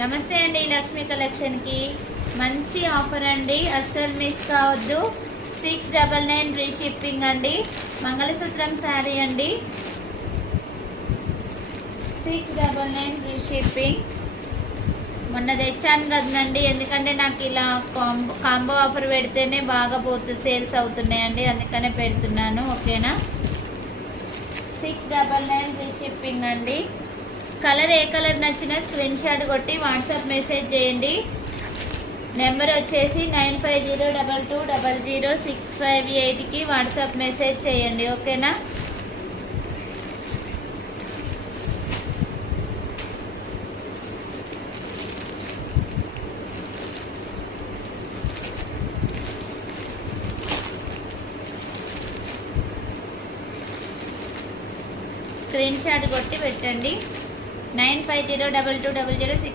నమస్తే అండి, లక్ష్మీ కలెక్షన్కి మంచి ఆఫర్ అండి, అస్సలు మిస్ కావద్దు. 699 ఫ్రీ షిప్పింగ్ అండి. మంగళసూత్రం శారీ అండి, 699 ఫ్రీ షిప్పింగ్. మొన్న తెచ్చాను కదండి, ఎందుకంటే నాకు ఇలా కాంబో ఆఫర్ పెడితేనే బాగా సేల్స్ అవుతున్నాయండి, అందుకనే పెడుతున్నాను. ఓకేనా, 699 ఫ్రీ షిప్పింగ్ అండి. కలర్ ఏ కలర్ నచ్చినా స్క్రీన్ షాట్ కొట్టి వాట్సాప్ మెసేజ్ చేయండి. నెంబర్ వచ్చేసి 9502200658కి వాట్సాప్ మెసేజ్ చేయండి. ఓకేనా, స్క్రీన్ షాట్ కొట్టి పెట్టండి. 95022006